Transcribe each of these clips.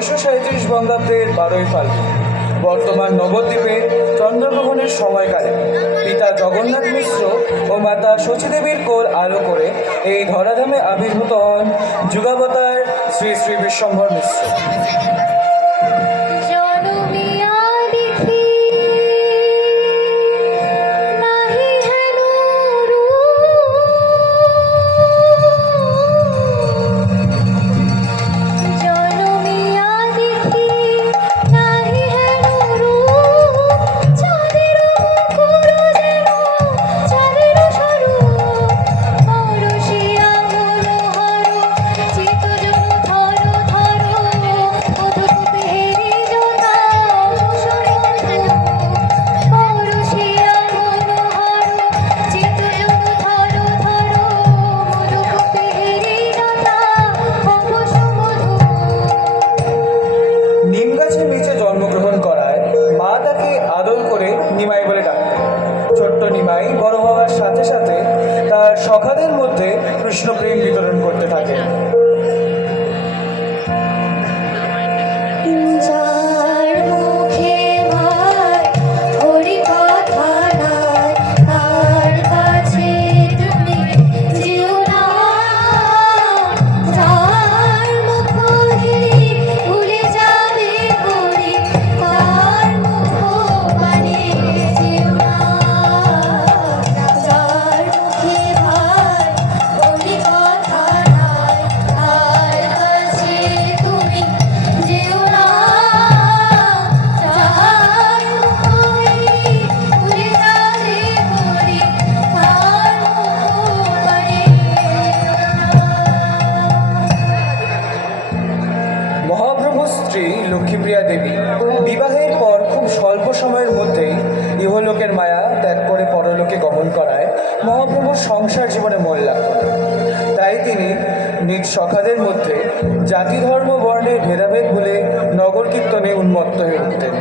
937 বঙ্গাব্দের 12ই ফাল্গুন বর্তমান নবদ্বীপে চন্দ্রগ্রহণের সময়কালে পিতা জগন্নাথ মিশ্র ও মাতা শচীদেবীর কোল আলো করে এই ধরাধামে আবির্ভূত হন যুগাবতার শ্রী শ্রী বিশ্বম্ভর মিশ্র। সখাদের মধ্যে কৃষ্ণপ্রেম বিতরণ করতে থাকে। লক্ষ্মীপ্রিয়া দেবী বিবাহের পর খুব স্বল্প সময়ের মধ্যেই ইহলোকের মায়া ত্যাগ করে পরলোকে গমন করায় মহাপ্রভুর সংসার জীবনে মন লাগল। তাই তিনি নিজ সখাদের মধ্যে জাতি ধর্ম বর্ণের ভেদাভেদ ভুলে নগর কীর্তনে উন্মত্ত হয়ে উঠতেন।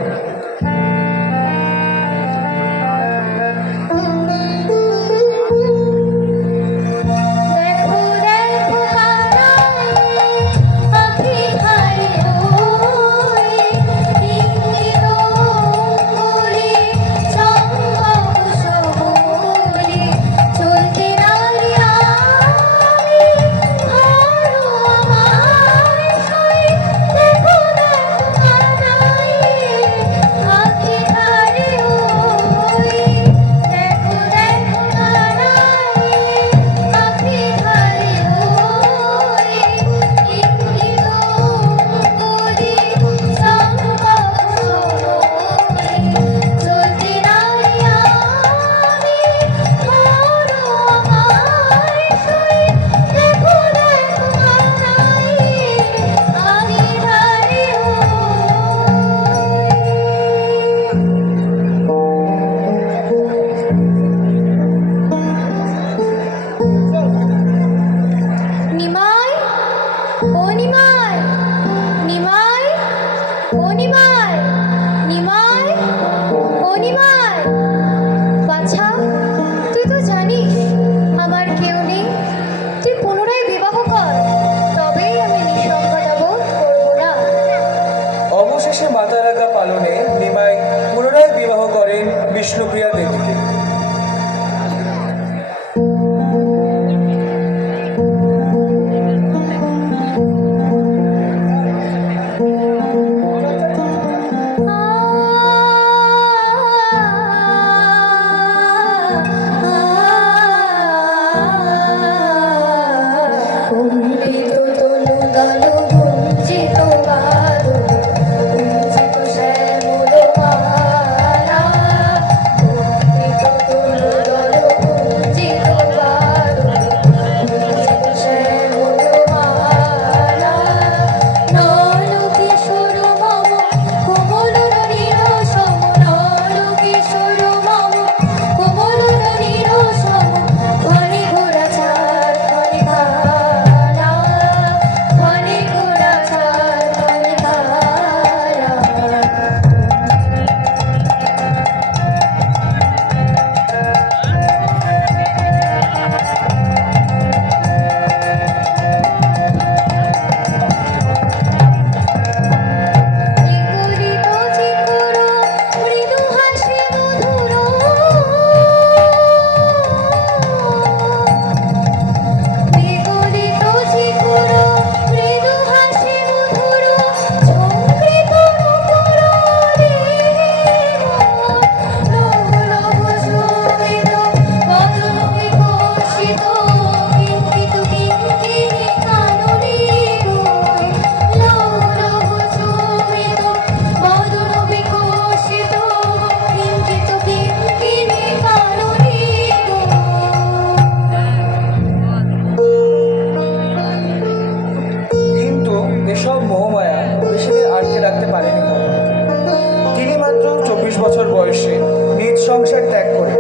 মাত্র 24 বছর বয়সে নিজ সংসার ত্যাগ করে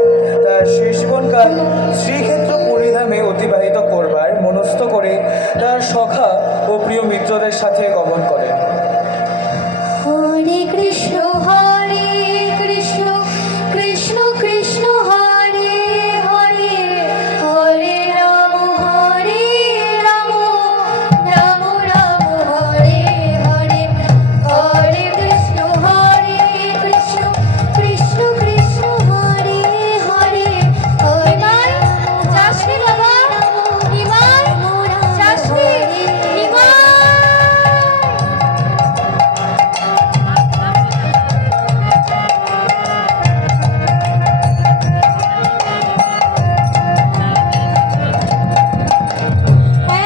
তার শেষ জীবনকাল শ্রীক্ষেত্র পুরীধামে অতিবাহিত করবার মনস্থ করে তার সখা ও প্রিয় মিত্রদের সাথে গমন করেন। হরে কৃষ্ণ কৃষ্ণ কৃষ্ণ কৃষ্ণ হরে হরে হরে রাম রাম রাম হরে হরে হরে কৃষ্ণ কৃষ্ণ কৃষ্ণ কৃষ্ণ হরে হরে নিমাই যাসনি বাবা নিমাই যাসনি নিমাই।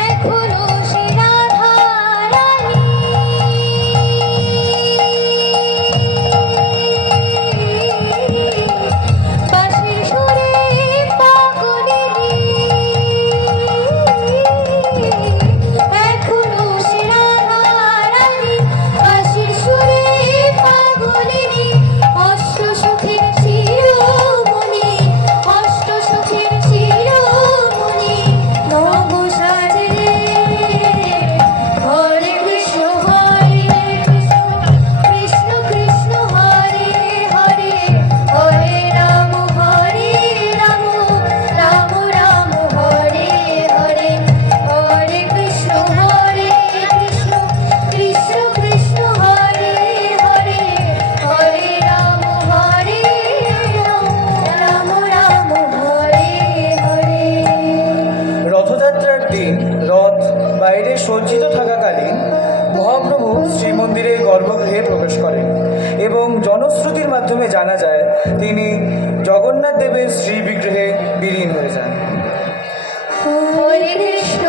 এখনো সে রাধারানী বাঁশির সুরে পাগলিনী, এখনো সে রাধারানী বাঁশির সুরে পাগলিনী, অষ্ট সুখের শিরোমণি, অষ্ট সুখের শিরোমণি নব সাজে। হরে কৃষ্ণ কৃষ্ণ কৃষ্ণ হরে হরে হরে রাম রাম রাম হরে হরে হরে কৃষ্ণ কৃষ্ণ কৃষ্ণ হরে হরে হরে রাম রাম রাম হরে হরে। রথযাত্রার দিন রথ বাইরে সজ্জিত থাকাকালীন মহাপ্রভু শ্রীমন্দিরের গর্ভগৃহে প্রবেশ করেন এবং জনশ্রুতির মাধ্যমে জানা যায় তিনি জগন্নাথ দেবের শ্রী বিগ্রহে বিলীন হয়ে যান। হরে কৃষ্ণ